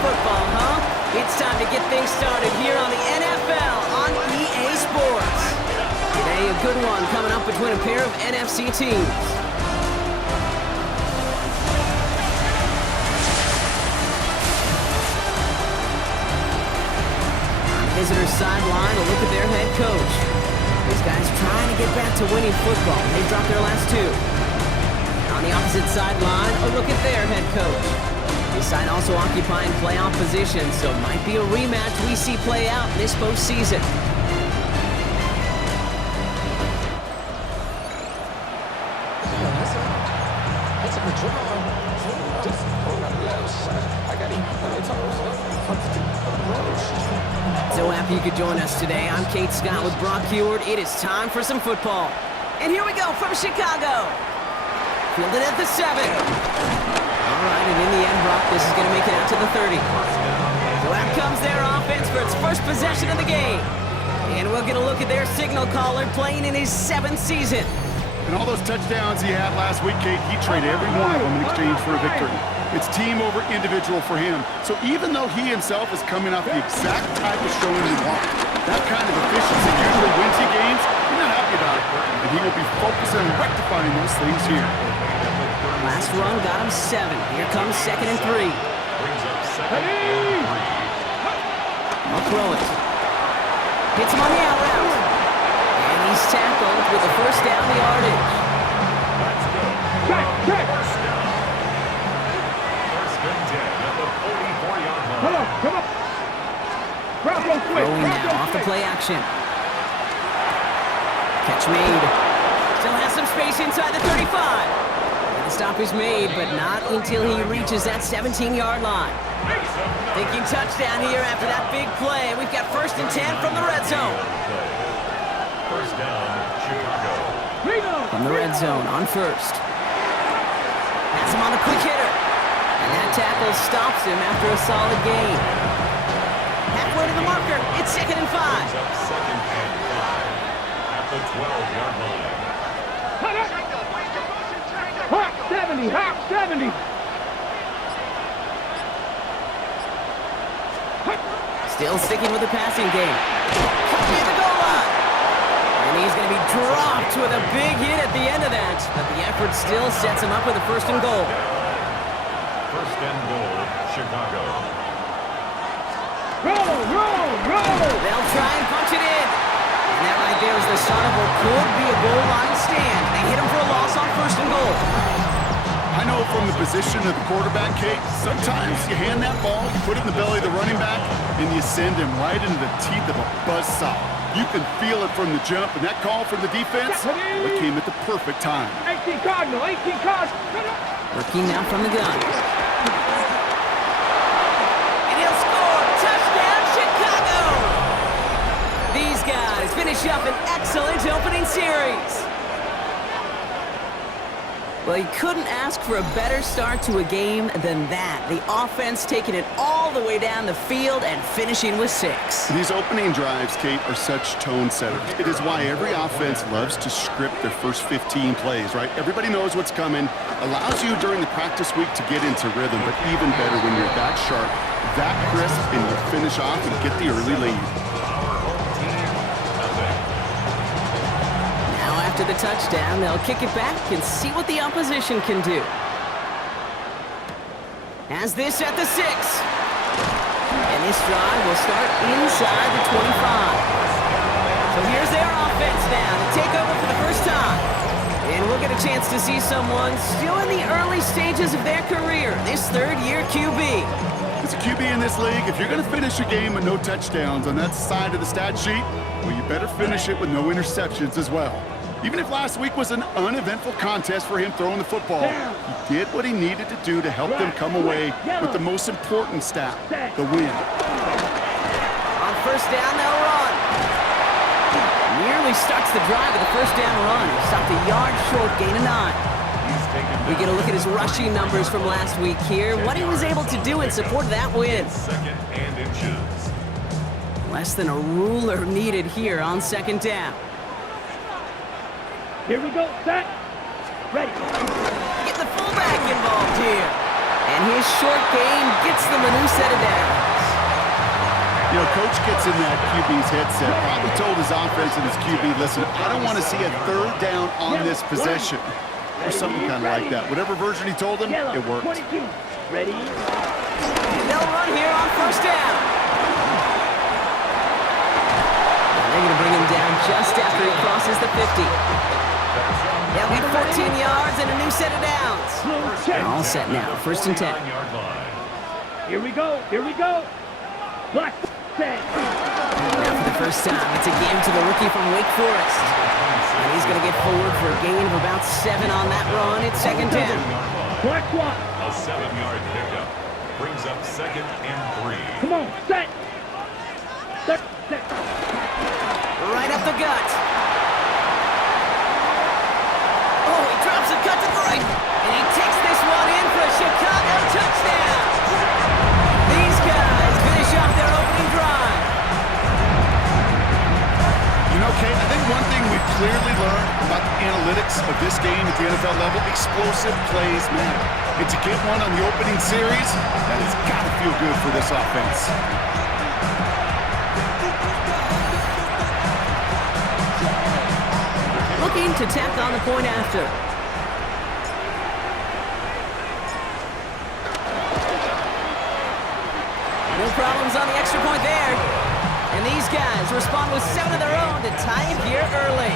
football, huh? It's time to get things started here on the NFL on EA Sports. Today, a good one coming up between a pair of NFC teams. Visitors sideline, a look at their head coach. These guys trying to get back to winning football. They've dropped their last two. On the opposite sideline, a look at their head coach. This side also occupying playoff position, so might be a rematch we see play out this postseason. So happy you could join us today. I'm Kate Scott with Brock Heward. It is time for some football. And here we go from Chicago. Fielded at the 7. All right, and in the end, Brock, this is going to make it out to the 30. So out comes their offense for its first possession of the game. And we're going to look at their signal caller playing in his 7th season. And all those touchdowns he had last week, Kate, he traded every one of them in exchange for a victory. It's team over individual for him. So even though he himself is coming off the exact type of showing he wants, that kind of efficiency usually wins you games, he's not happy about it. And he will be focusing on rectifying those things here. Last run got him 7. Here comes 2nd and 3. I'll throw it. Hits him on the out route. And he's tackled with the first down yardage. Come on. Throwing now off the play action. Catch made. Still has some space inside the 35. And the stop is made, but not until he reaches that 17-yard line. Thinking touchdown here after that big play. We've got 1st and 10 from the red zone. First down, Chicago. From the red zone on 1st. Has him on the quick hitter. And that tackle stops him after a solid gain. Halfway to the marker. It's 2nd and 5. Second and 5 at the 12-yard line. Hawk 70. Still sticking with the passing game. Near the goal line. And he's going to be dropped with a big hit at the end of that. But the effort still sets him up with a 1st and goal. 1st and goal, Chicago. Roll! They'll try and punch it in. And that right there is the start of what could be a goal line stand. They hit him for a loss on 1st and goal. I know from the position of the quarterback, Kate, sometimes you hand that ball, you put it in the belly of the running back, and you send him right into the teeth of a buzzsaw. You can feel it from the jump, and that call from the defense, it came at the perfect time. 18 Cardinal. Working now from the gun. And he'll score! Touchdown, Chicago! These guys finish up an excellent opening series. Well, you couldn't ask for a better start to a game than that. The offense taking it all the way down the field and finishing with 6. These opening drives, Kate, are such tone setters. It is why every offense loves to script their first 15 plays, right? Everybody knows what's coming. Allows you during the practice week to get into rhythm, but even better when you're that sharp, that crisp, and you finish off and get the early lead. To the touchdown, they'll kick it back and see what the opposition can do. As this at the 6. And this drive will start inside the 25. So here's their offense now to take over for the first time. And we'll get a chance to see someone still in the early stages of their career, this 3rd-year QB. As a QB in this league, if you're going to finish a game with no touchdowns on that side of the stat sheet, well, you better finish it with no interceptions as well. Even if last week was an uneventful contest for him throwing the football, he did what he needed to do to help them come away with the most important stat, the win. On 1st down, they'll run. Nearly starts the drive with a 1st down run. Stopped a yard short, gain of 9. We get a look at his rushing numbers from last week here. What he was able to do in support of that win. 2nd and inches. Less than a ruler needed here on 2nd down. Here we go, set, ready. Get the fullback involved here. And his short game gets them a new set of downs. You know, Coach gets in that QB's headset, probably told his offense and his QB, listen, I don't want to see a third down on this possession. Or something kind of like that. Whatever version he told him, it worked. 22. Ready? And they'll run here on first down. And they're going to bring him down just after he crosses the 50. They'll get 14 yards and a new set of downs. All set now, first and 10. Here we go. Here we go. Black set. Now for the first time, it's a game to the rookie from Wake Forest. And he's going to get forward for a gain of about 7 on that run. It's second down. Black one. A 7-yard pickup brings up second and 3. Come on, set. Set. Right up the gut. Oh, he drops a cut to the right. And he takes this one in for a Chicago touchdown. These guys finish off their opening drive. You know, Kate, I think one thing we've clearly learned about the analytics of this game at the NFL level, explosive plays matter. And to get one on the opening series, that has got to feel good for this offense. Looking to tack on the point after. No problems on the extra point there. And these guys respond with 7 of their own to tie it here early.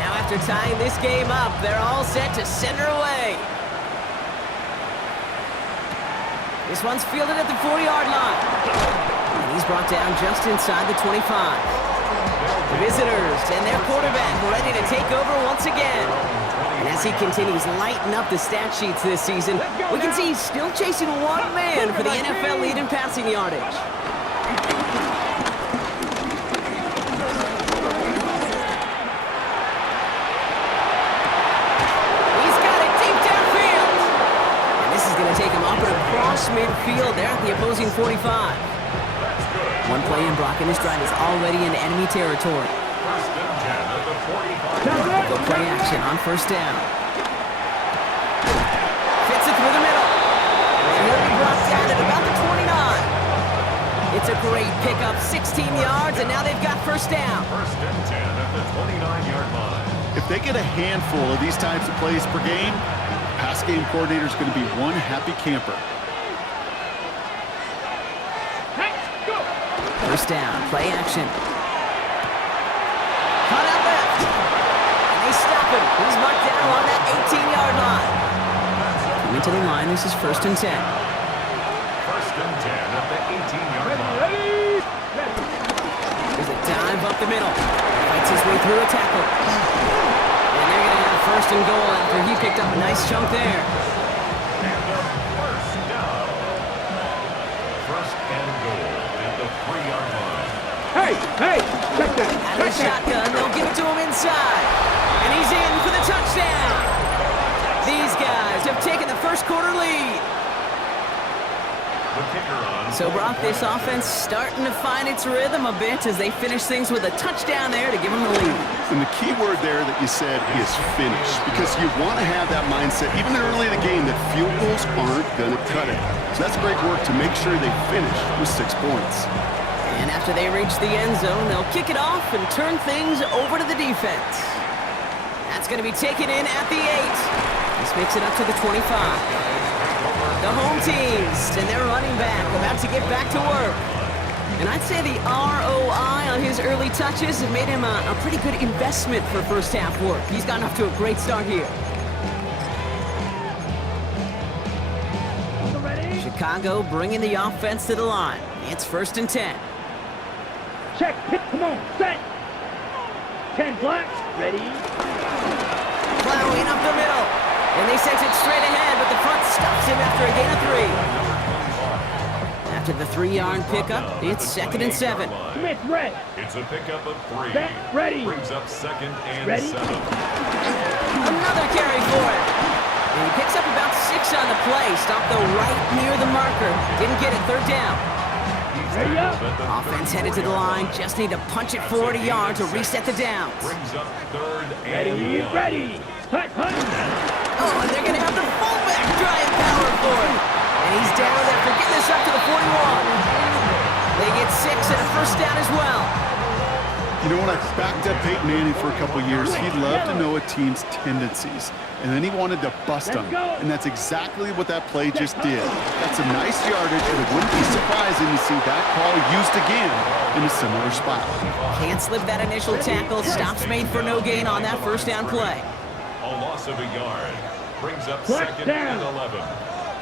Now after tying this game up, they're all set to send her away. This one's fielded at the 40-yard line. And he's brought down just inside the 25. The visitors and their quarterback ready to take over once again. And as he continues lighting up the stat sheets this season, we can see he's still chasing one man for the NFL lead in passing yardage. He's got it deep downfield. And this is going to take him up and across midfield there at the opposing 45. One play in, Brock, and his drive is already in enemy territory. Go play action on first down. Fits it through the middle. And he'll be brought down at about the 29. It's a great pickup, 16 yards, and now they've got first down. First and 10 at the 29-yard line. If they get a handful of these types of plays per game, pass game coordinator is going to be one happy camper. First down, play action. Cut out left. And they stop him. He's marked down on that 18-yard line. Coming to the line, this is first and 10. First and 10 at the 18-yard line. There's a dive up the middle. Fights his way through a tackle. And they're going to have first and goal after he picked up a nice chunk there. And the first down. First and goal at the 3-yard line. Hey, check that. Out of the shotgun, they'll give it to him inside. And he's in for the touchdown. These guys have taken the first quarter lead. The kicker on. So, Brock, this offense starting to find its rhythm a bit as they finish things with a touchdown there to give them the lead. And the key word there that you said is finish, because you want to have that mindset, even early in the game, that field goals aren't going to cut it. So that's great work to make sure they finish with 6 points. And after they reach the end zone, they'll kick it off and turn things over to the defense. That's going to be taken in at the 8. This makes it up to the 25. The home teams and their running back about to get back to work. And I'd say the ROI on his early touches have made him a pretty good investment for first half work. He's gotten off to a great start here. Chicago bringing the offense to the line. It's first and 10. Check, hit, come on, set. 10 black, ready. Plowing up the middle. And they sent it straight ahead, but the front stops him after a gain of 3. After the 3-yard pickup, it's second and 7. Smith, red. It's a pickup of 3. Set, ready. Brings up second and Ready. 7. Another carry for him. And he picks up about 6 on the play. Stopped though right near the marker. Didn't get it, third down. Ready up. Offense headed to the line. Just need to punch it forward a yard to reset the downs. Brings up third Ready, and 1. ready. Hut, hut. Oh, and they're going to have the fullback drive power for it. And he's down there for getting this up to the 41. They get 6 and a first down as well. You know, when I backed up Peyton Manning for a couple years, he loved to know a team's tendencies, and then he wanted to bust them, and that's exactly what that play just did. That's a nice yardage, and it wouldn't be surprising to see that call used again in a similar spot. Can't slip that initial tackle. Stops made for no gain on that first down play. A loss of a yard. Brings up Flat second down. and 11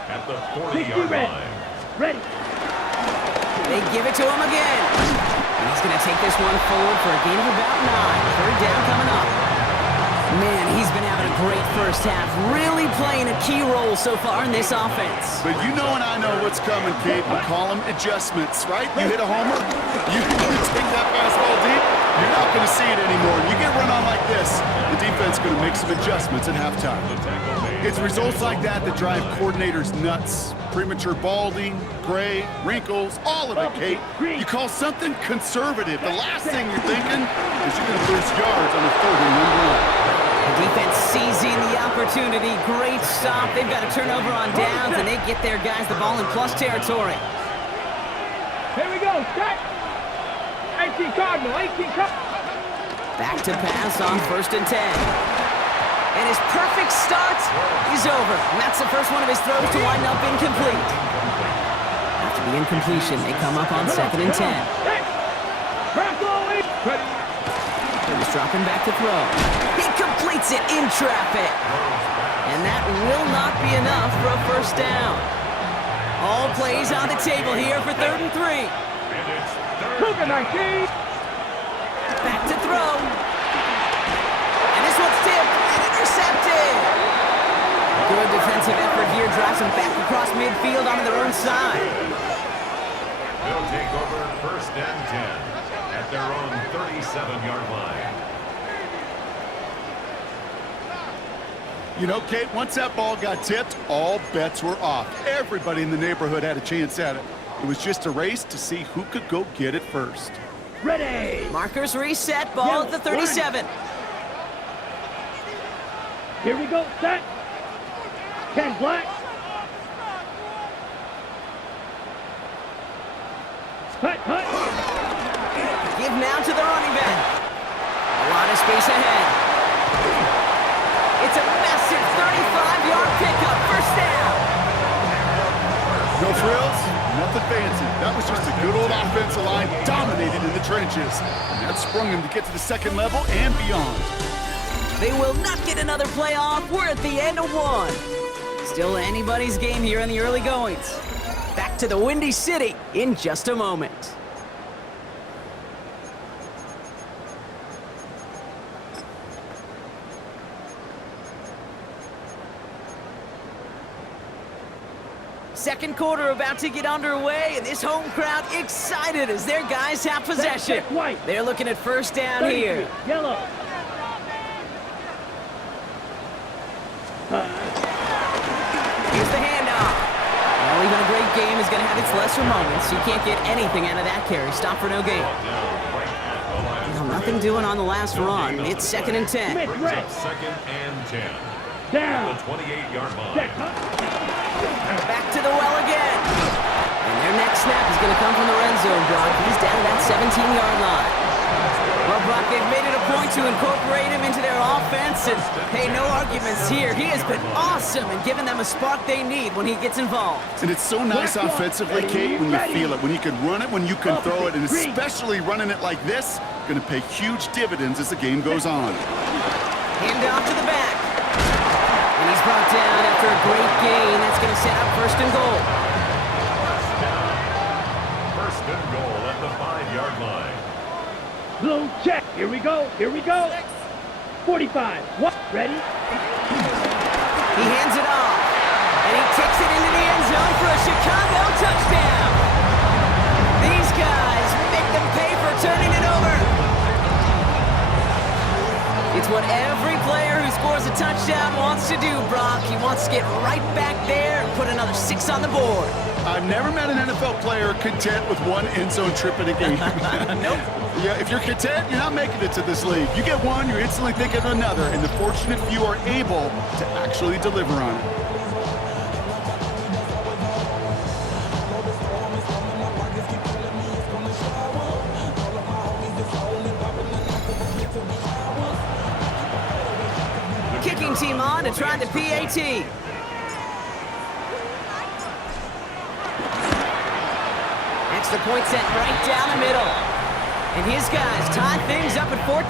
at the 60 40-yard ready. line. Ready. They give it to him again. And he's going to take this one forward for a gain of about 9. Third down coming up. Man, he's been having a great first half. Really playing a key role so far in this offense. But you know and I know what's coming, Kate. We call them adjustments, right? You hit a homer, you take that fastball deep, you're not going to see it anymore. You get run on like this, the defense is going to make some adjustments at halftime. It's results like that that drive coordinators nuts. Premature balding, gray, wrinkles, all of it, Kate. You call something conservative. The last thing you're thinking is you're going to lose yards on a 3rd and 1 run. The defense seizing the opportunity. Great stop. They've got a turnover on downs, and they get their guys the ball in plus territory. Here we go. Set. 18 Cardinal. 18 Cardinal. Back to pass on 1st and 10. And his perfect start is over. And that's the first one of his throws to wind up incomplete. After the incompletion, they come up on 2nd and 10. He's dropping back to throw. He completes it in traffic. And that will not be enough for a first down. All plays on the table here for 3rd and 3. Cougar 19. Back to throw. And this one's tipped and intercepted. Good defensive effort here. Drives them back across midfield onto their own side. They'll take over 1st and 10 at their own 37-yard line. You know, Kate, once that ball got tipped, all bets were off. Everybody in the neighborhood had a chance at it. It was just a race to see who could go get it first. Ready. Markers reset. Ball at the 37. Here we go. Set. 10 black. Hut, hut. Give now to the running back. A lot of space ahead. It's a massive 35-yard pickup. First down. No frills, nothing fancy. That was just a good old offensive line dominated in the trenches. And that sprung him to get to the 2nd level and beyond. They will not get another playoff. We're at the end of 1. Still anybody's game here in the early goings. Back to the Windy City in just a moment. Second quarter about to get underway, and this home crowd excited as their guys have possession. They're looking at first down here. Yellow. Here's the handoff. Well, even a great game is going to have its lesser moments. You can't get anything out of that carry. Stop for no gain. Well, nothing doing on the last run. It's 2nd and 10. Brings up 2nd and 10. Down. The 28-yard line. Back to the well again. And their next snap is going to come from the red zone, Brock. He's down to that 17-yard line. Well, Brock, they've made it a point to incorporate him into their offense, and, hey, no arguments here. He has been awesome and given them a spark they need when he gets involved. And it's so nice offensively, Kate, when you feel it, when you can run it, when you can throw it, and especially running it like this, going to pay huge dividends as the game goes on. Hand off to the back. And he's brought down after a great gain. That's going to set up 1st and goal. 1st and goal at the 5-yard line. Blue check. Here we go. Here we go. 45. What? Ready? He hands it off. And he takes it into the end zone for a Chicago touchdown. These guys make them pay for turning it over. It's what every player who scores a touchdown wants to do, Brock. He wants to get right back there and put another 6 on the board. I've never met an NFL player content with one end zone trip in a game. Nope. Yeah, if you're content, you're not making it to this league. You get one, you're instantly thinking of another, and the fortunate few are able to actually deliver on it. Kicking team on to try the PAT. The point set right down the middle. And his guys tie things up at 14.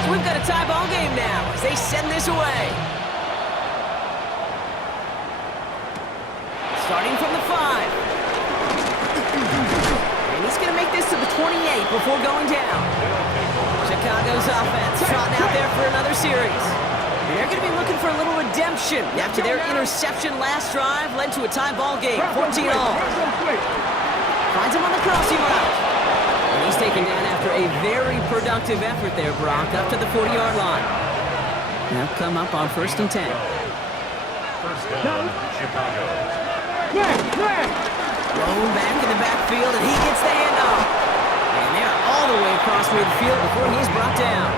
So we've got a tie ball game now as they send this away. Starting from the 5. And he's going to make this to the 28 before going down. Chicago's offense trotting out there for another series. And they're going to be looking for a little redemption after their interception last drive led to a tie ball game, 14-all. Finds him on the crossing route. And he's taken down after a very productive effort there, Brock, up to the 40-yard line. They'll come up on 1st and 10. First down, Chicago. Thrown back in the backfield, and he gets the handoff. And they're all the way across midfield before he's brought down.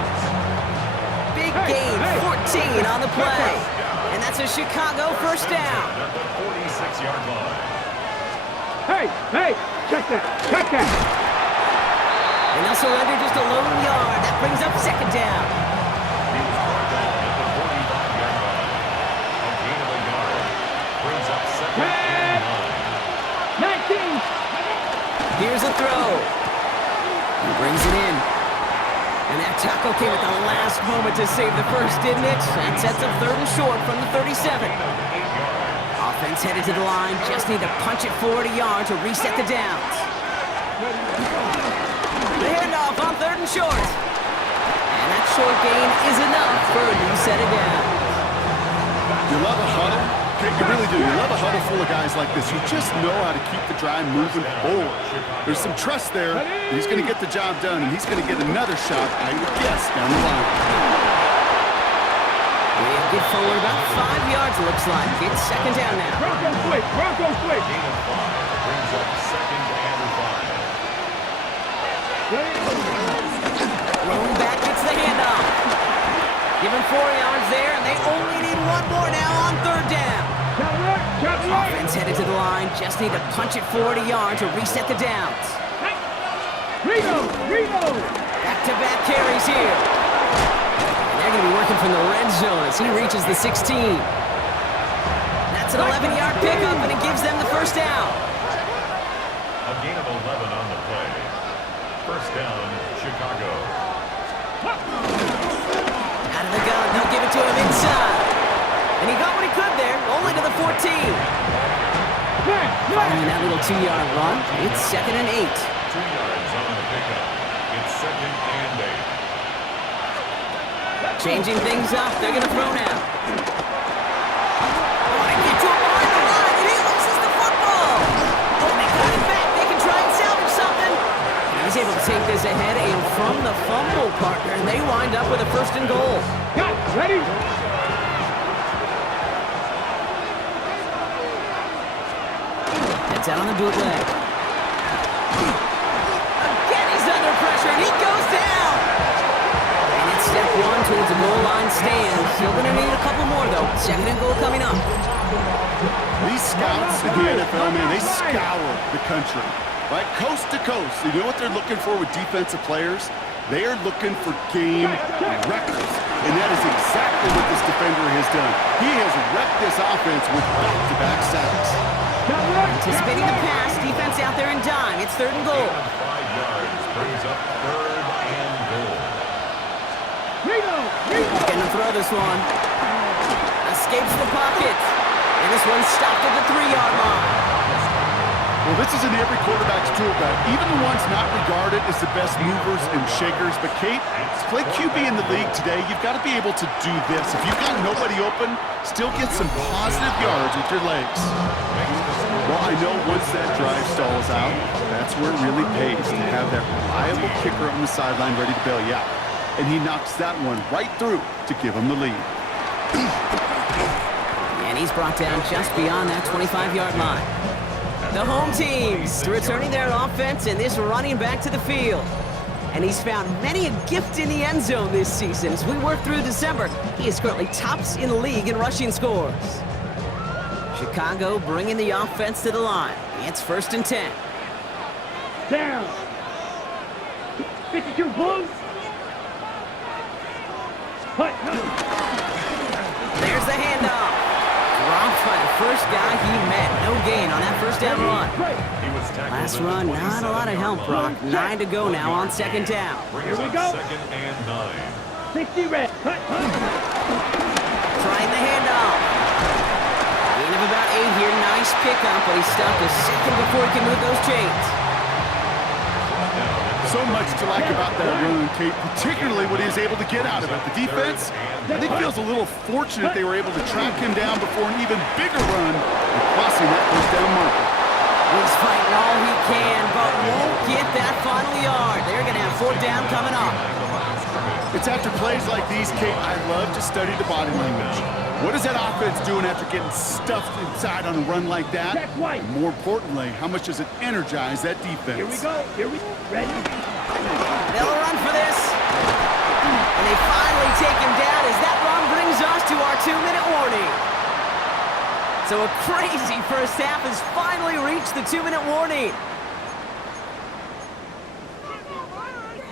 Big gain, 14 on the play. And that's a Chicago first down. 46-yard line. Hey, check that. And they'll surrender just a lone yard. That brings up 2nd down. He was brought down at the 45-yard line. A gain of a yard brings up 2nd and 19. 9. Here's a throw. He brings it in. And that tackle came at the last moment to save the first, didn't it? That sets up 3rd and short from the 37. Offense headed to the line. Just need to punch it 40 yards to reset the downs. The handoff on 3rd and short. And that short gain is enough for a new set of downs. You love a huddle? You really do. You love a huddle full of guys like this who just know how to keep the drive moving forward. There's some trust there. He's going to get the job done, and he's going to get another shot, I would guess, down the line. They get forward about 5 yards, looks like. It's 2nd down now. Bronco switch. Gain of 5 brings up 2nd and 5. Rolling back gets the handoff. Give him 4 yards there, and they only need 1 more now on 3rd down. Offense headed to the line. Just need to punch it 40 yards to reset the downs. Reno. Back-to-back carries here. And they're going to be working from the red zone as he reaches the 16. That's an 11-yard pickup, and it gives them the first down. A gain of 11 on the play. First down, Chicago. Out of the gun, they'll give it to him inside. And he got what he could there, only to the 14. Following that little 2-yard run, it's 2nd and 8. 2 yards on the pickup. It's 2nd and 8. Changing things up, they're going to throw now. Oh, they get to him behind the line, and he loses the football. Oh, they got it back. They can try and salvage something. And he's able to take this ahead and from the fumble partner, and they wind up with a 1st and goal. Ready? Heads out on the bootleg. Again, he's under pressure, and he goes down. And it's step 1 towards the goal line stand. Still going to need a couple more, though. 2nd and goal coming up. These scouts in the NFL, man, they scour the country, right? Coast to coast. You know what they're looking for with defensive players? They are looking for game records. And that is exactly what this defender has done. He has wrecked this offense with back-to-back sacks. Anticipating the pass, defense out there in dime. It's 3rd and goal. 5 yards brings up 3rd and goal. He's going to throw this one. Escapes the pocket. And this one's stopped at the 3-yard line. Well, this is in every quarterback's tool belt, even the ones not regarded as the best movers and shakers. But, Kate, to play QB in the league today, you've got to be able to do this. If you've got nobody open, still get some positive yards with your legs. Makes the score Well, I know once that drive stalls out, that's where it really pays to have that reliable kicker on the sideline ready to bail you out. And he knocks that one right through to give him the lead. And he's brought down just beyond that 25-yard line. The home teams returning their offense and this running back to the field. And he's found many a gift in the end zone this season. As we work through December, he is currently tops in the league in rushing scores. Chicago bringing the offense to the line. It's 1st and 10. Down. 52 Blues. Hut. There's the handoff. Dropped by the first guy he met. No gain on that first down run. He was tackled Last at the run, not a lot of help, Brock. 9 to go now on 2nd down. Brings Here we up go. 2nd and 9. 60 red. Hut. Trying the handoff. Gain of about 8 here. Nice pickup, but he stopped a second before he can move those chains. So much to like about that run, Kate, particularly what he was able to get out of it. The defense, I think, feels a little fortunate they were able to track him down before an even bigger run and crossing that first down marker. He's fighting all he can, but won't get that final yard. They're going to have 4th down coming up. It's after plays like these, Kate, I love to study the body language. What is that offense doing after getting stuffed inside on a run like that? Check white. And more importantly, how much does it energize that defense? Here we go. Here we ready. They'll run for this. And they finally take him down as that run brings us to our 2-minute warning. So a crazy first half has finally reached the 2-minute warning.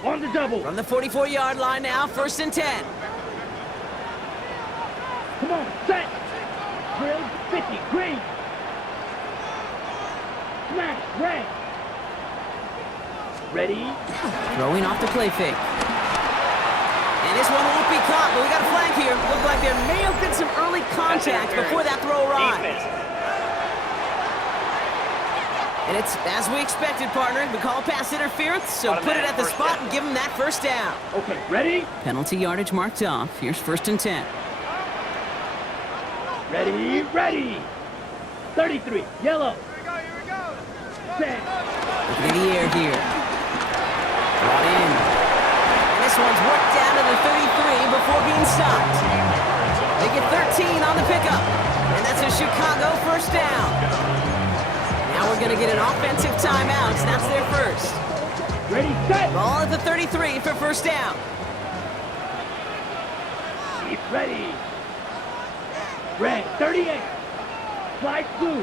On the double. From the 44-yard line now, 1st and 10. Come on, set. Drill, 50, green. Smash, red. Ready. Throwing off the play fake. And this one won't be caught, but we got a flag here. Looked like there may have been some early contact before that throw arrived. And it's as we expected, partner. We call pass interference, so put it at the spot and give him that first down. Okay, ready. Penalty yardage marked off. Here's 1st and 10. Ready, ready. 33, yellow. Here we go. Set. Looking in the air here. Brought in. And this one's worked down to the 33 before being stopped. They get 13 on the pickup. And that's a Chicago first down. Now we're going to get an offensive timeout. That's their first. Ready, set. Ball at the 33 for first down. Keep ready. Red, 38. Fly blue.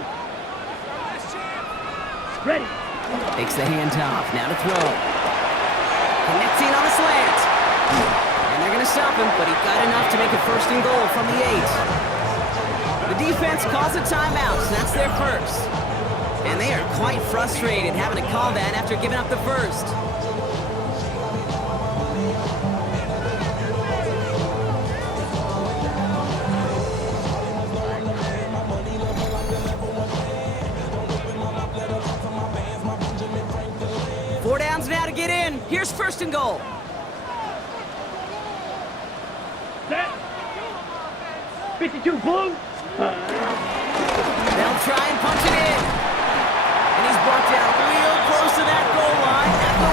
Ready. Takes the handoff. Now to throw. Connecting on the slant. And they're going to stop him, but he got enough to make a 1st and goal from the 8. The defense calls a timeout, so that's their first. And they are quite frustrated having to call that after giving up the first. Four downs now to get in. Here's 1st and goal. Set. 52 blue. They'll try and punch it in. And he's brought down real close to that goal line at the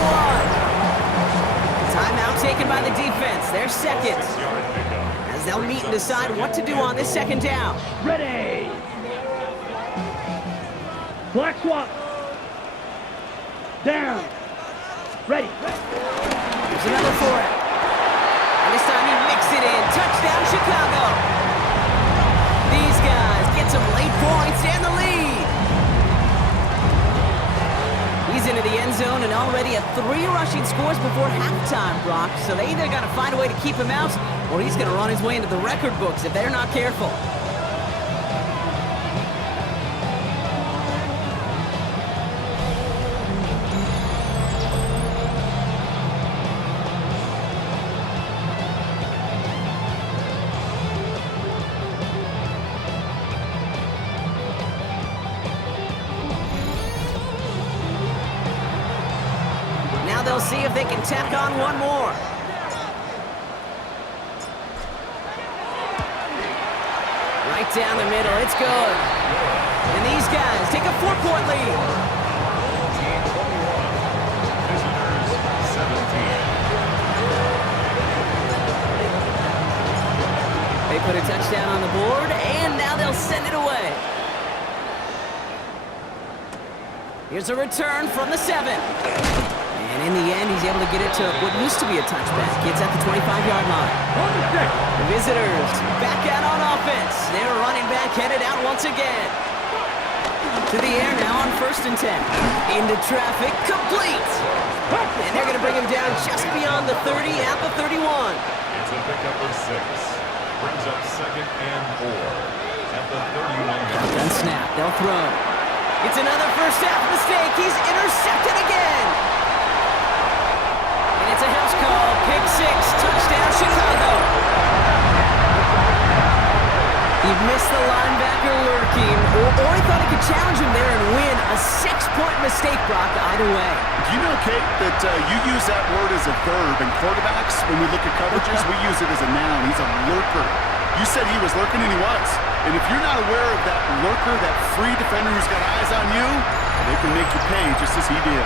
1. Timeout taken by the defense. Their second. As they'll meet and decide what to do on this 2nd down. Ready. Black swap. Down. Ready. Here's another for it. And this time he mixed it in. Touchdown, Chicago. These guys get some late points and the lead. He's into the end zone and already at 3 rushing scores before halftime, Brock. So they either got to find a way to keep him out, or he's going to run his way into the record books if they're not careful. They'll see if they can tack on one more. Right down the middle. It's good. And these guys take a 4-point lead. Team 21. Visitors 17. They put a touchdown on the board, and now they'll send it away. Here's a return from the 7. And in the end, he's able to get it to what used to be a touchback. It's at the 25-yard line. The visitors back out on offense. Their running back headed out once again. To the air now on 1st and 10. Into traffic, complete. And they're going to bring him down just beyond the 30 at the 31. It's a pickup of 6. Brings up 2nd and 4 at the 31-yard Then snap, they'll throw. It's another first half mistake. He's intercepted again. And it's a house call. Pick 6, touchdown Chicago. He missed the linebacker lurking, or he thought he could challenge him there and win. A 6-point mistake, Brock, either way. Do you know, Kate, that you use that word as a verb, and quarterbacks, when we look at coverages, we use it as a noun. He's a lurker. You said he was lurking, and he was. And if you're not aware of that lurker, that free defender who's got eyes on you, they can make you pay just as he did.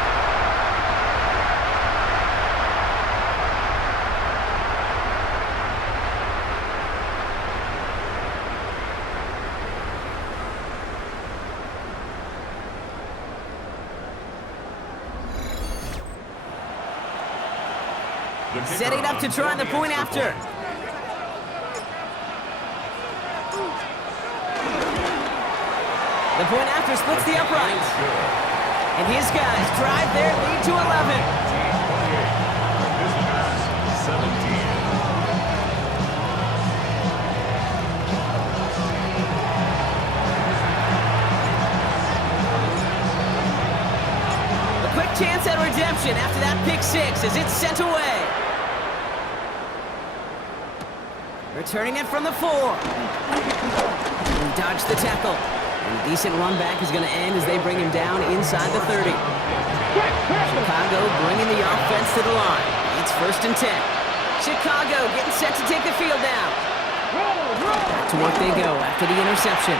Setting up to try the point after. The point after splits the uprights. And his guys drive their lead to 11. Team 28. Visitors 17. A quick chance at redemption after that pick 6 as it's sent away. Returning it from the 4. Dodge the tackle. And a decent run back is going to end as they bring him down inside the 30. Chicago bringing the offense to the line. It's 1st and 10. Chicago getting set to take the field down. Back to work they go after the interception.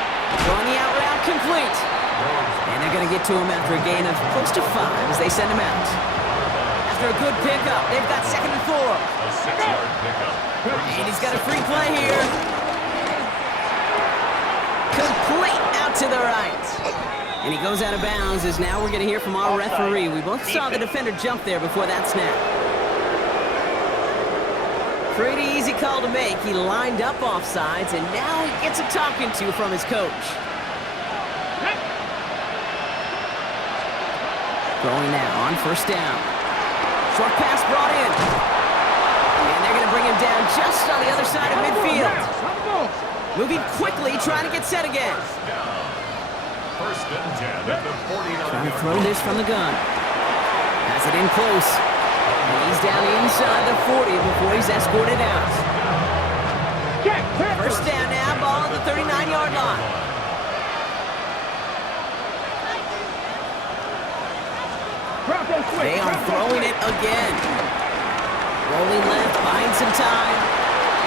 Throwing the out route complete. And they're going to get to him after a gain of close to 5 as they send him out. After a good pickup, they've got 2nd and 4. A 6-yard pickup. And he's got a free play here. Complete out to the right. And he goes out of bounds as now we're going to hear from our referee. We both saw the defender jump there before that snap. Pretty easy call to make. He lined up offsides, and now he gets a talking to from his coach. Throwing now on 1st down. Short pass brought in. And they're going to bring him down just on the other side of midfield. Moving quickly, trying to get set again. 1st and 10 at the 49. Trying to throw this from the gun. Has it in close. And he's down inside the 40 before he's escorted out. 1st down now, ball at the 39-yard line. They are throwing it again. Rolling left, buying some time.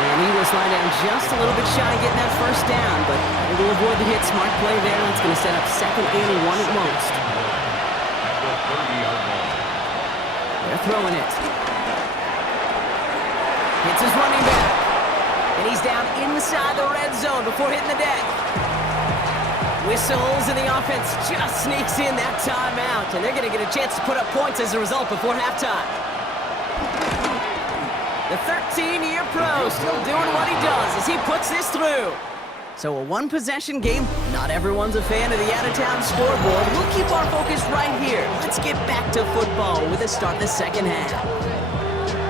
And he will slide down just a little bit shy of getting that 1st down, but able to avoid the hit. Smart play there. That's going to set up 2nd and 1 at most. At the 30-yard line. They're throwing it. Hits his running back. And he's down inside the red zone before hitting the deck. Whistles, and the offense just sneaks in that timeout. And they're going to get a chance to put up points as a result before halftime. The 13-year pro still doing what he does as he puts this through. So a one-possession game. Not everyone's a fan of the out-of-town scoreboard. We'll keep our focus right here. Let's get back to football with a start in the 2nd half.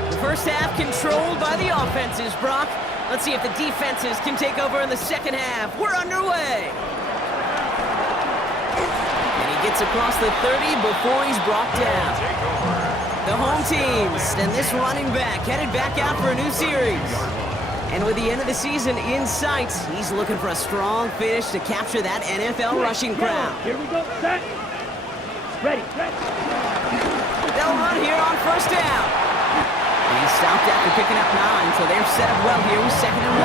The 1st half controlled by the offenses, Brock. Let's see if the defenses can take over in the 2nd half. We're underway. And he gets across the 30 before he's brought down. The home teams, and this running back headed back out for a new series. And with the end of the season in sight, he's looking for a strong finish to capture that NFL rushing crowd. Here we go, set. Ready. They'll run here on 1st down. And he's stopped after picking up 9, so they're set up well here with 2nd and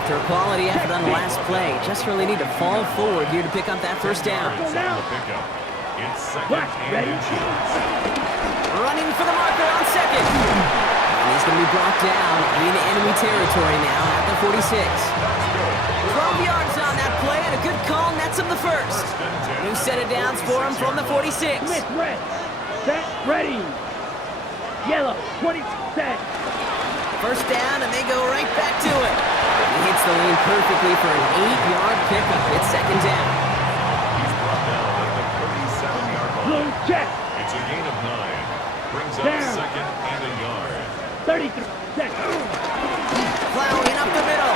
1. After a quality effort on the last play, just really need to fall forward here to pick up that first down. It's on the pickup. It's second and inches. Running for the marker on second. And he's going to be brought down in enemy territory now at the 46. 12 yards on that play, and a good call nets him the first. New set of downs for him from the 46. Smith, red. Set, ready. Yellow, 20 set. First down, and they go right back to it. He hits the lane perfectly for an 8-yard pickup. It's second down. He's brought down at the 37-yard line. Blue check. It's a gain of 9. Brings up Down. second and a yard. 33 seconds. Plowing up the middle.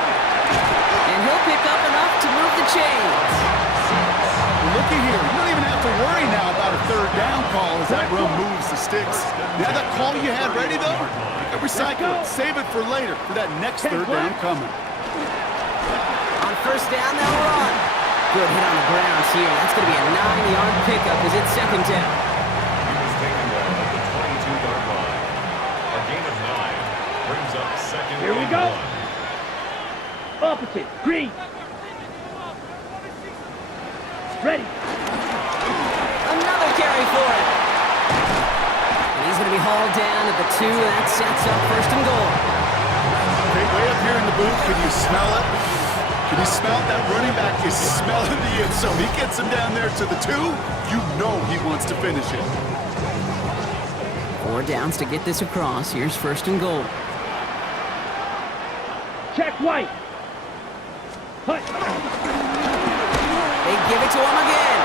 And he'll pick up enough to move the chains. Looky here. You don't even have to worry now about a third down call as that run moves the sticks. Now that call you had ready, though, you can recycle it. Save it for later, for that next third down coming. On first down, they'll run. Good hit on the ground here. That's going to be a 9-yard pickup as it's second down. He was taken down at the 22-yard line. A gain of 9 brings up second Here we and go. 1. Opposite, green. Ready. Another carry for him. And he's going to be hauled down at the 2. That sets up first and goal. Okay, way up here in the booth, can you smell it? Can you smell it? That running back is smelling the end zone. He gets him down there to the 2. You know he wants to finish it. 4 downs to get this across. Here's first and goal. Check white. Hut. They give it to him again.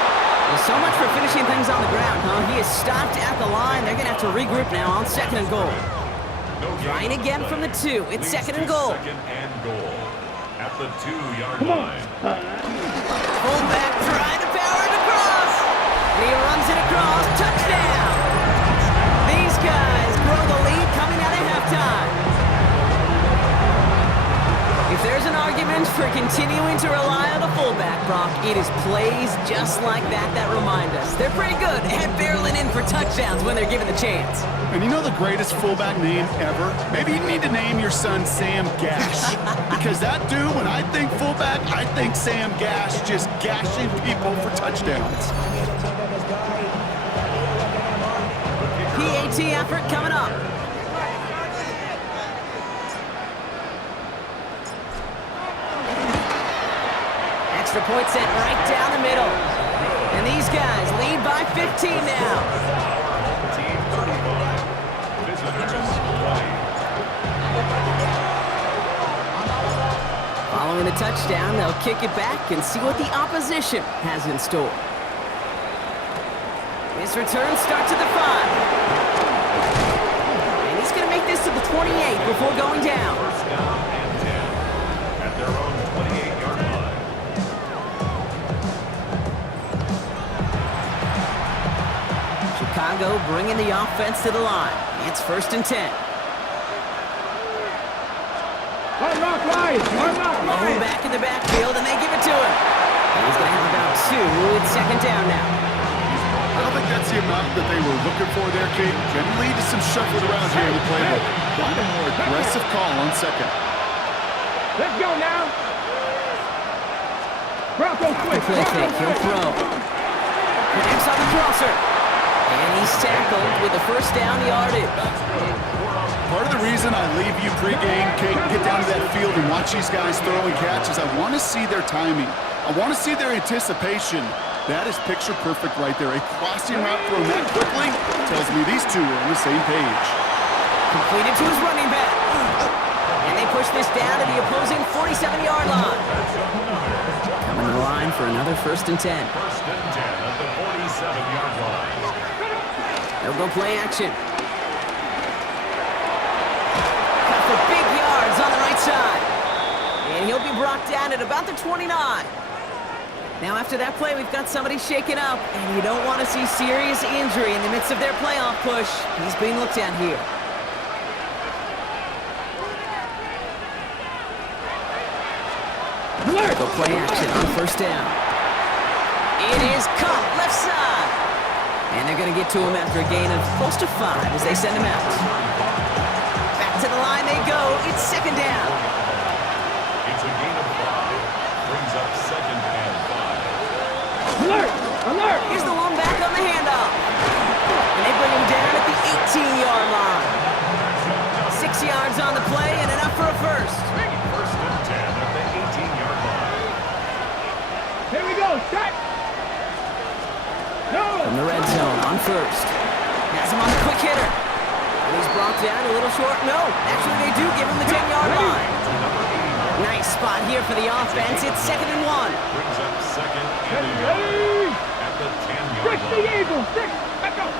Well, so much for finishing things on the ground, huh? He is stopped at the line. They're going to have to regroup now on second and goal. Trying again from the 2. It's second and goal. Second and goal at the 2-yard Come on. line. Fullback trying to power it across. And he runs it across. Touchdown. These guys grow the lead coming out of halftime. If there's an argument for continuing to rely on a fullback, Brock, it is plays just like that remind us. They're pretty good at barreling in for touchdowns when they're given the chance. And you know the greatest fullback name ever? Maybe you need to name your son Sam Gash. Because that dude, when I think fullback, I think Sam Gash just gashing people for touchdowns. PAT effort coming up. Extra point set right down the middle. And these guys lead by 15 now. Team 35. Visitors 20. Following the touchdown, they'll kick it back and see what the opposition has in store. His return starts at the 5. And he's going to make this to the 28 before going down. First down and 10 at their own 28-yard line. Chicago bringing the offense to the line. It's first and 10. Hard rock line. Hard rock line. Back in the backfield, and they give it to him. And he's going to have about 2. It's second down now. I don't think that's the amount that they were looking for there, Kate. Generally, just some shuffling around here in the playbook. Find a more aggressive call on second. Let's go now. Bronco quick. Play fake, he'll throw. Connects on the crosser. And he's tackled with the first down yardage. Part of the reason I leave you pregame, Kate, and get down to that field and watch these guys throw and catch is I want to see their timing. I want to see their anticipation. That is picture perfect right there. A crossing route thrown that quickly tells me these two are on the same page. Completed to his running back. And they push this down to the opposing 47-yard line. Coming to the line for another first and 10. First and 10 at the 47-yard line. They'll go play action. Cut for big yards on the right side. And he'll be brought down at about the 29. Now after that play, we've got somebody shaken up, and you don't want to see serious injury in the midst of their playoff push. He's being looked at here. Go play action on first down. It is caught left side. And they're going to get to him after a gain of close to 5 as they send him out. Back to the line they go. It's second down. It's a gain of Alert! Here's the one back on the handoff. And they bring him down at the 18-yard line. 6 yards on the play and enough for a first. First and 10 at the 18-yard line. Here we go, set! No! From the red zone on first. Has him on the quick hitter. And he's brought down a little short. No, actually they do give him the 10-yard line. Nice spot here for the offense. It's 2nd and 1. Brings up second and a yard at the 10-yard 60 line. Eagles, 6, back up!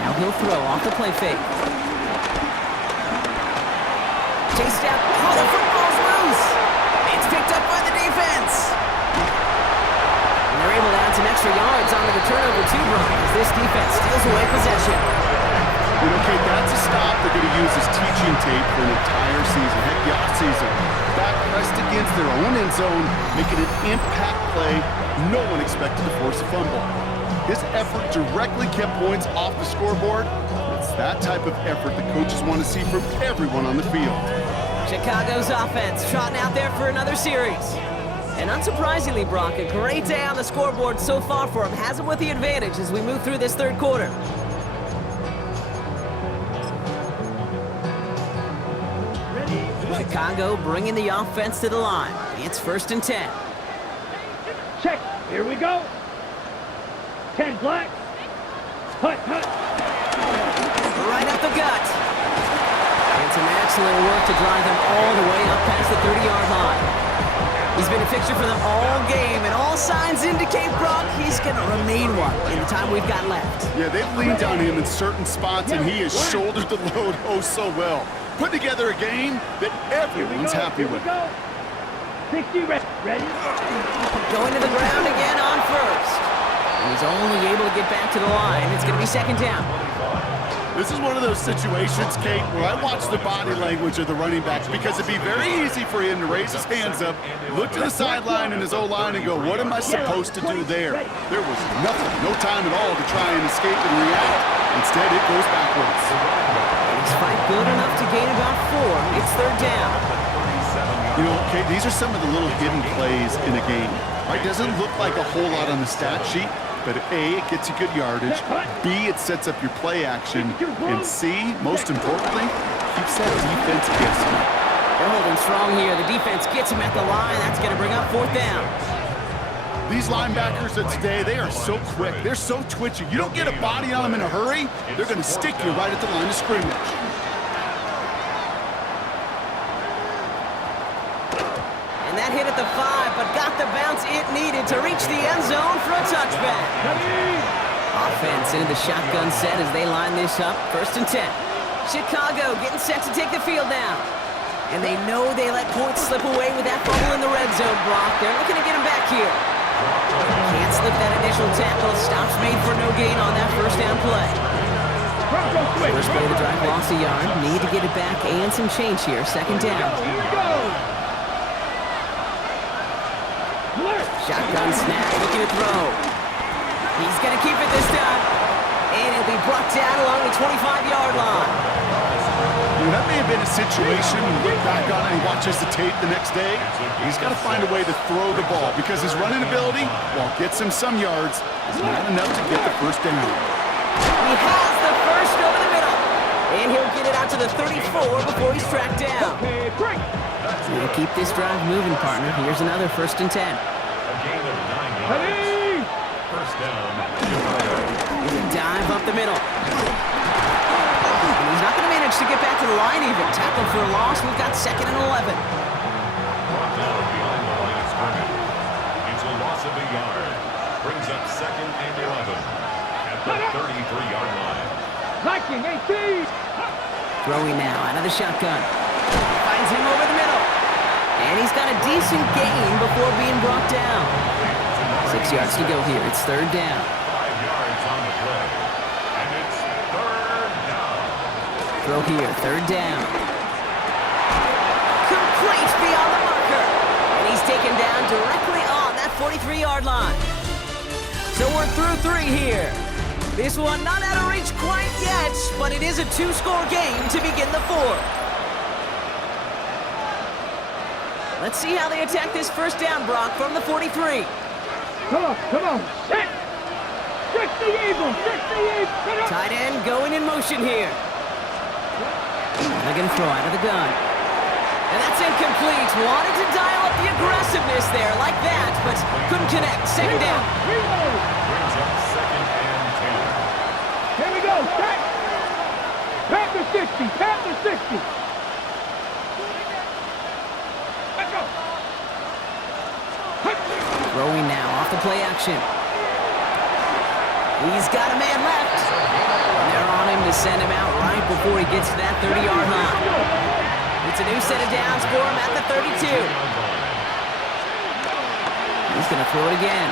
Now he'll throw off the play fake. Chased out. Oh, the football's loose. It's picked up by the defense. And they're able to add some extra yards onto the turnover too, Brian, as this defense steals away possession. Okay, that's a stop they're going to use as teaching tape for an entire season. Heck, yeah, season. Back pressed against their own end zone, making an impact play. No one expected to force a fumble. His effort directly kept points off the scoreboard. It's that type of effort the coaches want to see from everyone on the field. Chicago's offense trotting out there for another series. And unsurprisingly, Brock, a great day on the scoreboard so far for him. Has him with the advantage as we move through this third quarter. Chicago bringing the offense to the line. It's 1st and 10. Check, here we go. 10 black. Hut, hut. Right up the gut. And some excellent work to drive them all the way up past the 30-yard line. He's been a fixture for them all game, and all signs indicate, Brock, he's going to remain one in the time we've got left. Yeah, they've leaned on him in certain spots, and he has shouldered the load oh so well. Put together a game that everyone's happy with. 60 ready. Going to the ground again on first. And he's only able to get back to the line. It's going to be 2nd down. This is one of those situations, Kate, where I watch the body language of the running backs because it'd be very easy for him to raise his hands up, look to the sideline in his O-line and go, what am I supposed to do there? There was nothing, no time at all to try and escape and react. Instead, it goes backwards. He's fight good enough to gain about 4. It's 3rd down. You know, Kate, these are some of the little hidden plays in a game. Right? Doesn't look like a whole lot on the stat sheet, but A, it gets you good yardage, B, it sets up your play action, and C, most importantly, keeps that defense guessing. They're holding strong here. The defense gets him at the line. That's going to bring up 4th down. These linebackers of today, they are so quick. They're so twitchy. You don't get a body on them in a hurry, they're going to stick you right at the line of scrimmage. And that hit at the 5, but got the bounce it needed to reach the end zone for a touchback. Offense into the shotgun set as they line this up. 1st and 10. Chicago getting set to take the field now. And they know they let points slip away with that fumble in the red zone, Brock. They're looking to get him back here. Can't slip that initial tackle. Stops made for no gain on that 1st down play. First play of the drive, lost a yard. Need to get it back and some change here. 2nd down. Shotgun snap, looking to throw. He's going to keep it this time. And it'll be brought down along the 25-yard line. That may have been a situation you look back on and he watches the tape the next day. He's got to find a way to throw the ball because his running ability, while it gets him some yards, is not enough to get the 1st down. He has the first over the middle. And he'll get it out to the 34 before he's tracked down. So we'll keep this drive moving, partner. Here's another 1st and 10. A gain of 9 yards. First down. Dive up the middle. And he's not going to manage to get back to the line even. Tackle for a loss. We've got 2nd and 11. Brought down behind the line of scrimmage. It's a loss of a yard. Brings up 2nd and 11 at the 33-yard line. Viking 18. Throwing now out of the shotgun. Finds him over the middle. And he's got a decent gain before being brought down. 6 yards to go here. It's 3rd down. 5 yards on the play. And it's 3rd down. Throw here. 3rd down. Complete beyond the marker. And he's taken down directly on that 43-yard line. So we're through 3 here. This one not out of reach quite yet, but it is a 2-score game to begin the 4th. Let's see how they attack this first down, Brock, from the 43. Come on, set! Check the evil! Tight end going in motion here. They're going to throw out of the gun. And that's incomplete. Wanted to dial up the aggressiveness there like that, but couldn't connect. Second down. Brings up second and 10. Here we go, set! Panther 60! Let's go! Throwing now off the play action. He's got a man left. And they're on him to send him out right before he gets to that 30-yard line. It's a new set of downs for him at the 32. He's going to throw it again.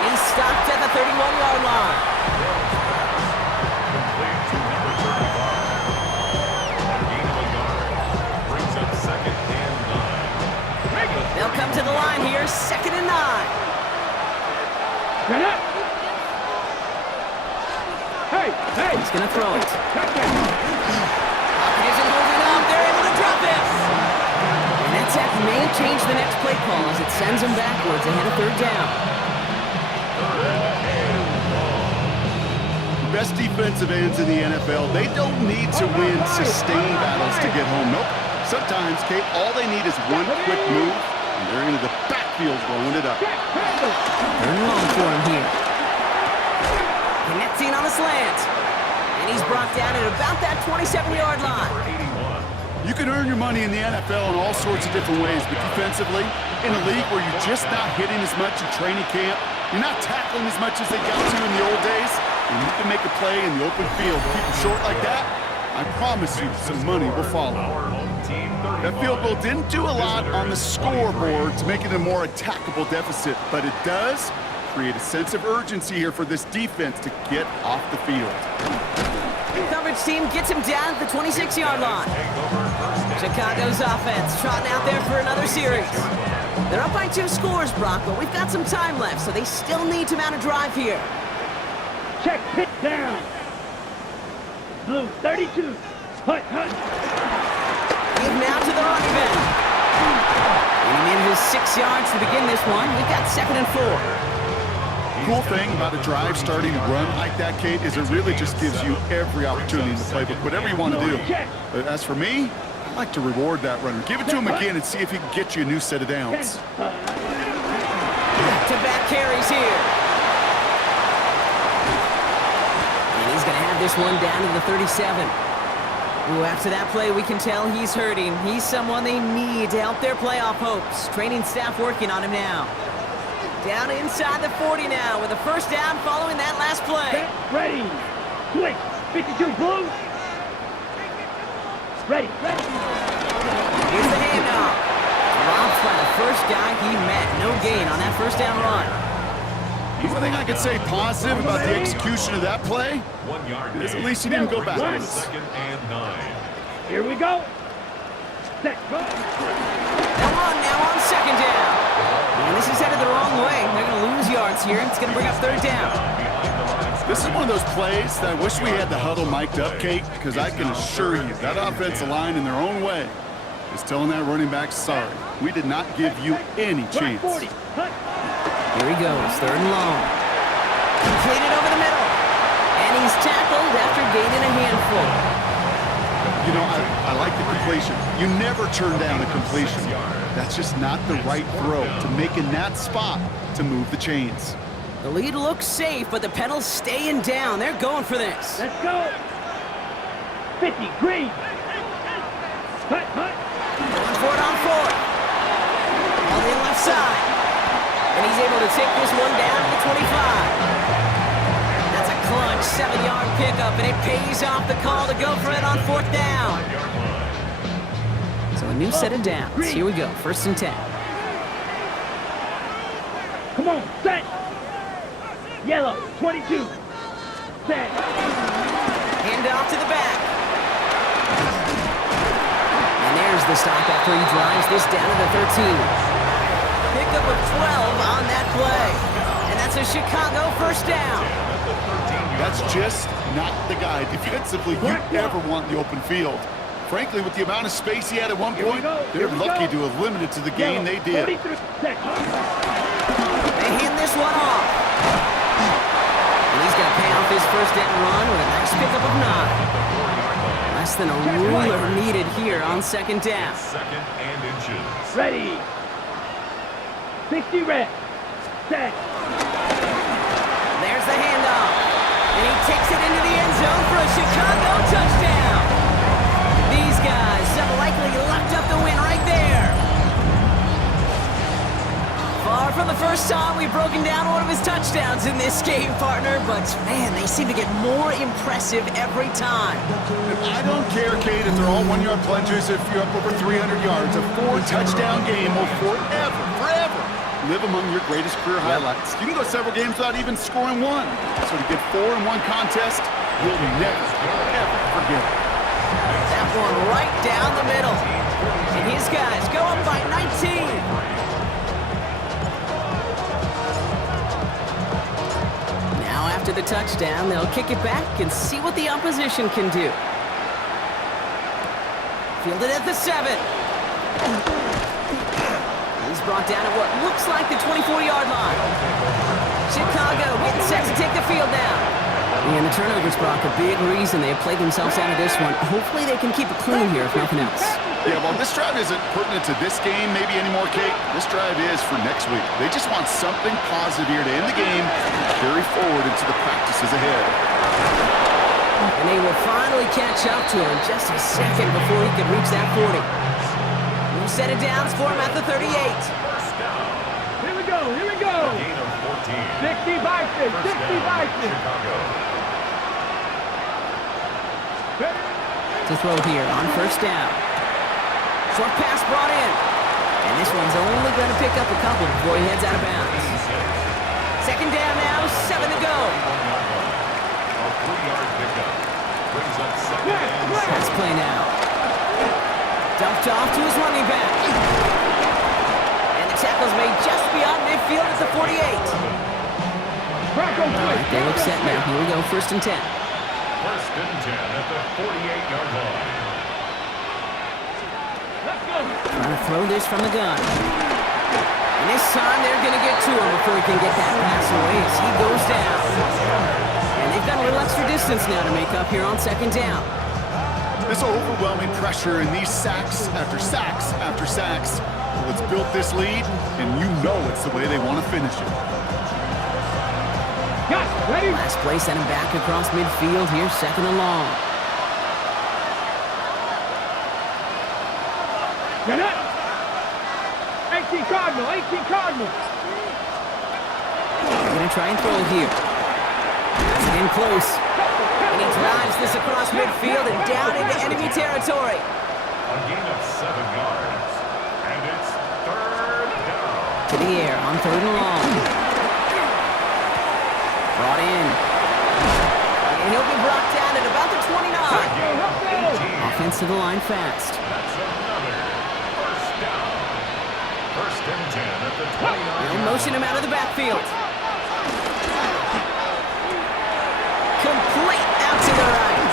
And he's stopped at the 31-yard line. Complete to number 35. A gain of a yard. Brings up second and 9. They'll come to the line here, second and 9. Get up! Hey! He's going to throw it. Touchdown! Pocket isn't moving up. They're able to drop it. And that sack may change the next play call as it sends him backwards ahead of third down. Best defensive ends in the NFL, they don't need to win sustained battles to get home. Nope. Sometimes, Kate, all they need is one quick move, and they're into the backfield blowing it up. Third and long for him here. Connecting on a slant. And he's brought down at about that 27-yard line. You can earn your money in the NFL in all sorts of different ways, but defensively, in a league where you're just not hitting as much in training camp, you're not tackling as much as they got to in the old days, and you can make a play in the open field, keep it short like that, I promise you some money will follow. That field goal didn't do a lot on the scoreboard to make it a more attackable deficit, but it does create a sense of urgency here for this defense to get off the field. Coverage team gets him down at the 26-yard line. Chicago's offense trotting out there for another series. They're up by 2 scores, Brock, but we've got some time left, so they still need to mount a drive here. Check pit down! Blue 32! Hut! Give now to the running back. And he manages 6 yards to begin this one. We've got second and 4. Cool thing about a drive starting to run like that, Kate, is it really just gives you every opportunity in the playbook, whatever you want to do. But as for me, I like to reward that runner. Give it to him again and see if he can get you a new set of downs. Back-to-back carries here. And he's going to have this one down to the 37. Ooh, after that play, we can tell he's hurting. He's someone they need to help their playoff hopes. Training staff working on him now. Down inside the 40 now with a first down following that last play. Ready. Switch. 52 blue. Ready. Here's the handoff. Dropped by the first guy he met. No gain on that first down run. One thing I could say positive about the execution of that play 1 yard is at least he didn't go backwards. Second and 9. Here we go. Set. Go. Now on second down. And this is headed the wrong way. They're going to lose yards here. It's going to bring up third down. This is one of those plays that I wish we had the huddle mic'd up, Kate, because I can assure you that offensive line in their own way is telling that running back, sorry, we did not give you any chance. Here he goes, third and long. Completed over the middle. And he's tackled after gaining a handful. You know, I like the completion. You never turn down a completion. That's just not the right throw to make in that spot to move the chains. The lead looks safe, but the pedals staying down. They're going for this. Let's go. 50, green. Hut. Going for it on fourth. On the left side. And he's able to take this one down to the 25. That's a clutch 7-yard pickup, and it pays off the call to go for it on fourth down. So a new set of downs. Here we go, first and 10. Come on, set. Yellow, 22. Set. Hand off to the back. And there's the stop after he drives this down to the 13. Pickup of 12 on that play. And that's a Chicago first down. That's just not the guy defensively you ever want in the open field. Frankly, with the amount of space he had at one point, they're lucky to have limited to the game they did. 43 seconds. They hand this one off. And he's going to pay off his first down run with a nice pickup of 9. Less than a ruler needed here on second down. Second and inches. Ready. 60 reps. Set. There's the handoff. And he takes it into the end zone for a Chicago touchdown. These guys have likely locked up the win right there. Far from the first time we've broken down one of his touchdowns in this game, partner, but man, they seem to get more impressive every time. I don't care, Kate, if they're all one-yard plunges, if you're up over 300 yards. A 4-touchdown game will forever live among your greatest career highlights. You can go several games without even scoring one. So to get 4 in one contest, you'll never, ever forget it. That one right down the middle. And his guys go up by 19. Now after the touchdown, they'll kick it back and see what the opposition can do. Fielded at the 7. He's brought down at what looks like the 24-yard line. Chicago getting set to take the field now. And the turnovers, Brock, a big reason they have played themselves out of this one. Hopefully they can keep it clean here, if nothing else. Yeah, well, this drive isn't pertinent to this game maybe anymore, Kate. This drive is for next week. They just want something positive here to end the game and carry forward into the practices ahead. And they will finally catch up to him just a second before he could reach that 40. We'll set it down for him at the 38. First down. Here we go. Gain of 14. 60 Vikings. 60 Vikings. Chicago. To throw here on first down. Short pass brought in. And this one's only going to pick up a couple before he heads out of bounds. Second down now, 7 to go. A 3-yard pickup. Brings up second and Let's play now. Dumped off to his running back. And the tackle's made just beyond midfield at the 48. They look set now. Here we go, first and 10. First and 10 at the 48-yard line. Trying to throw this from the gun. And this time they're going to get to him before he can get that pass away as he goes down. And they've got a little extra distance now to make up here on second down. This overwhelming pressure and these sacks after sacks after sacks, well, it's built this lead, and you know it's the way they want to finish it. Ready? Last play sent him back across midfield here, second and long. Get up. 18 Cardinal. They're going to try and throw it here. That's it in close. And he drives this across midfield and down into enemy territory. A gain of 7 yards. And it's third down. To the air on third and long. Brought in. And he'll be brought down at about the 29. Offense to the line fast. That's another first down. First and 10 at the 29. They'll motion him out of the backfield. Complete out to the right.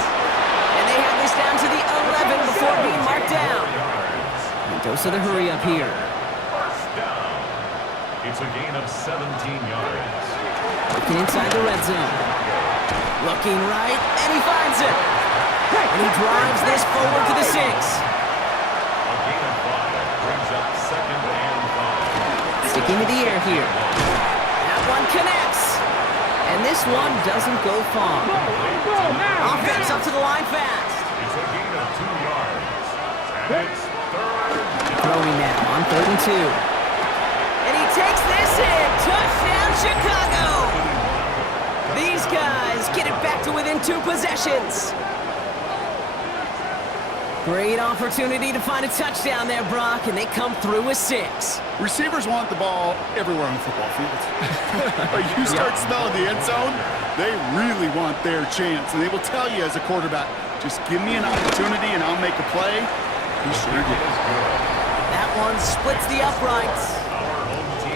And they have this down to the 11 before being marked down. And dose of the hurry up here. First down. It's a gain of 17 yards. Looking inside the red zone. Looking right, and he finds it. And he drives this forward to the 6. A gain of 5 brings up second and 5. Sticking to the air here. That one connects. And this one doesn't go far. Offense up to the line fast. It's a gain of 2 yards. And it's third. Throwing now on third and 2. And he takes this in. Touchdown, Chicago. These guys get it back to within 2 possessions. Great opportunity to find a touchdown there, Brock, and they come through with 6. Receivers want the ball everywhere on football fields. But you start smelling the end zone, they really want their chance. And they will tell you as a quarterback, just give me an opportunity and I'll make a play. He sure did. That one splits the uprights.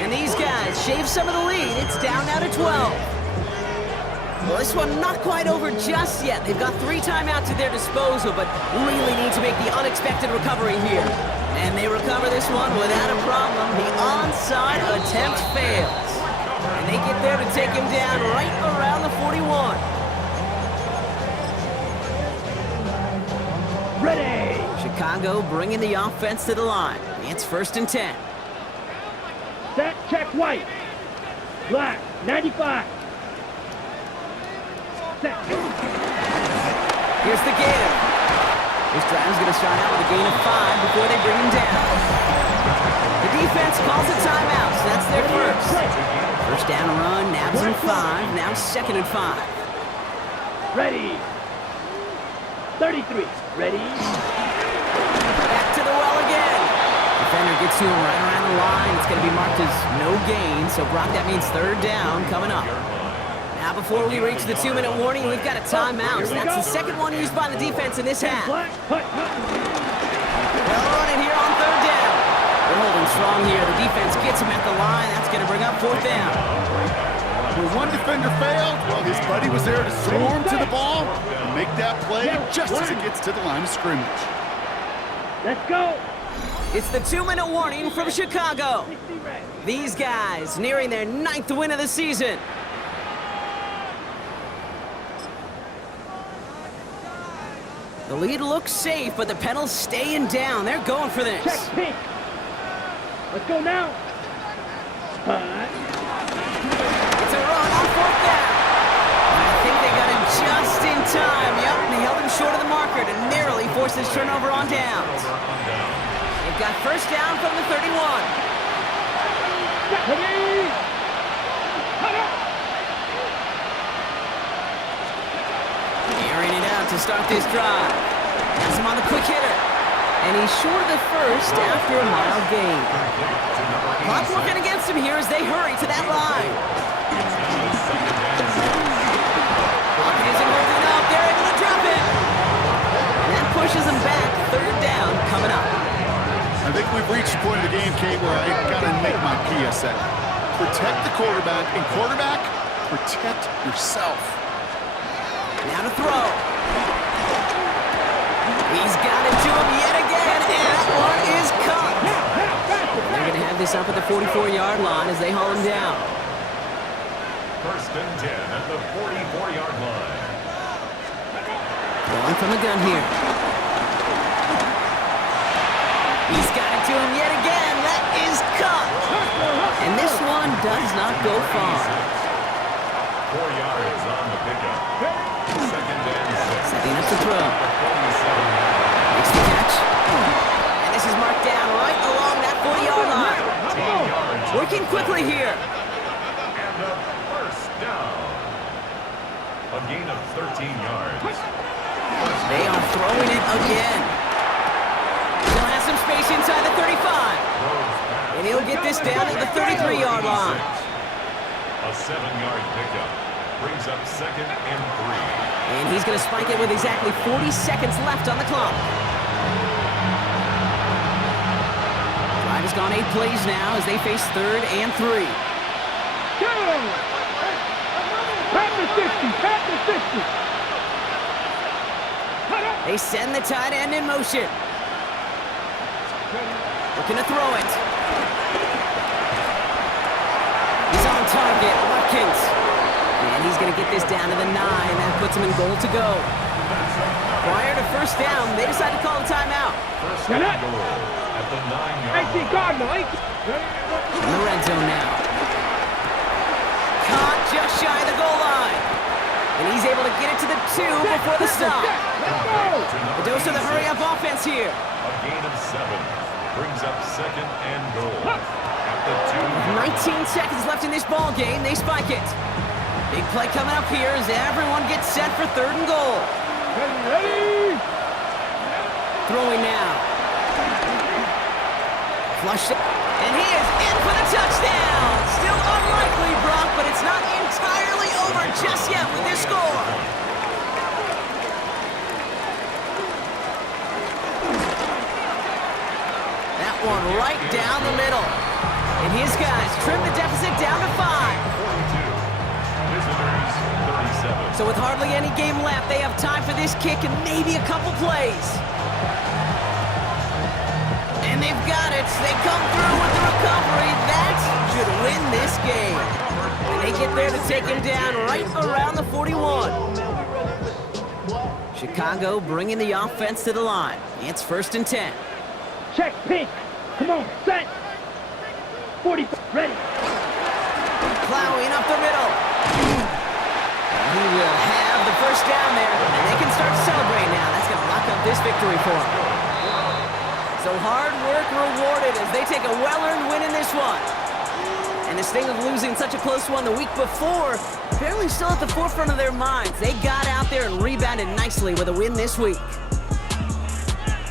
And these guys shave some of the lead. It's down now to 12. Well, this one not quite over just yet. They've got 3 timeouts at their disposal, but really need to make the unexpected recovery here. And they recover this one without a problem. The onside attempt fails. And they get there to take him down right around the 41. Ready! Chicago bringing the offense to the line. It's 1st and 10. Set, check, white. Black, 95. Set. Here's the give. This drive's going to start out with a gain of 5 before they bring him down. The defense calls a timeout, so that's their first. First down run, nabs and 5, now 2nd and 5. Ready. 33. Ready. Back to the well again. Defender gets to him right around the line. It's going to be marked as no gain, so Brock, that means 3rd down coming up. Now before we reach the 2-minute warning, we've got a timeout. So that's the 2nd one used by the defense in this half. They'll run it here on 3rd down. They're holding strong here. The defense gets him at the line. That's going to bring up 4th down. When one defender failed, well, his buddy was there to swarm to the ball and make that play just as it gets to the line of scrimmage. Let's go. It's the 2-minute warning from Chicago. These guys nearing their 9th win of the season. The lead looks safe, but the pedal's staying down. They're going for this. Check, pink. Let's go now. It's a run on 4th down. And I think they got him just in time. Yep, and they held him short of the marker to narrowly force this turnover on downs. They've got 1st down from the 31. Airing it out to start this drive. Has him on the quick hitter. And he's short of the first after a mild gain. Clock working against him here as they hurry to that line. Pocket isn't holding up. They're able to drop it. And that pushes them back. 3rd down coming up. I think we've reached the point of the game, Kate, where I got to make my PSA. Protect the quarterback, and quarterback, protect yourself. Now to throw. He's got it to him yet again, and that one is caught. They're going to have this up at the 44-yard line as they haul him down. 1st and 10 at the 44-yard line. Throwing from the gun here. He's got it to him yet again. That is caught. And this one does not go far. 4 yards on the pickup. 2nd and 6. Setting up to throw. Makes the catch. And this is marked down right along that 40-yard line. Working quickly here. And a 1st down. A gain of 13 yards. They are throwing it again. Still has some space inside the 35. And he'll get this down at the 33-yard line. A 7-yard pickup brings up 2nd and 3. And he's going to spike it with exactly 40 seconds left on the clock. Drive has gone 8 plays now as they face 3rd and 3. Go! Pat the 60, pat the 60. They send the tight end in motion. Looking to throw it. He's on target, Watkins. And he's going to get this down to the 9. That puts him in goal to go. Prior to 1st down, they decide to call a timeout. First and goal at the 9-yard line. In the red zone now. Caught just shy of the goal line. And he's able to get it to the 2 before the stop. A dose of the hurry-up offense here. A gain of 7 brings up 2nd and goal at the 2. 19 seconds left in this ball game. They spike it. Big play coming up here as everyone gets set for 3rd and goal. Throwing now. Flushed it. And he is in for the touchdown. Still unlikely, Brock, but it's not entirely over just yet with this score. That one right down the middle. And his guys trim the deficit down to 5. 42. Visitors 37. So with hardly any game left, they have time for this kick and maybe a couple plays. And they've got it. They come through with the recovery. That should win this game. And they get there to take him down right around the 41. Chicago bringing the offense to the line. It's 1st and 10. Check, pink. Come on, set. 40, ready. Plowing up the middle. He will have the first down there, and they can start celebrating now. That's going to lock up this victory for them. So hard work rewarded as they take a well-earned win in this one. And the sting of losing such a close one the week before, apparently still at the forefront of their minds. They got out there and rebounded nicely with a win this week.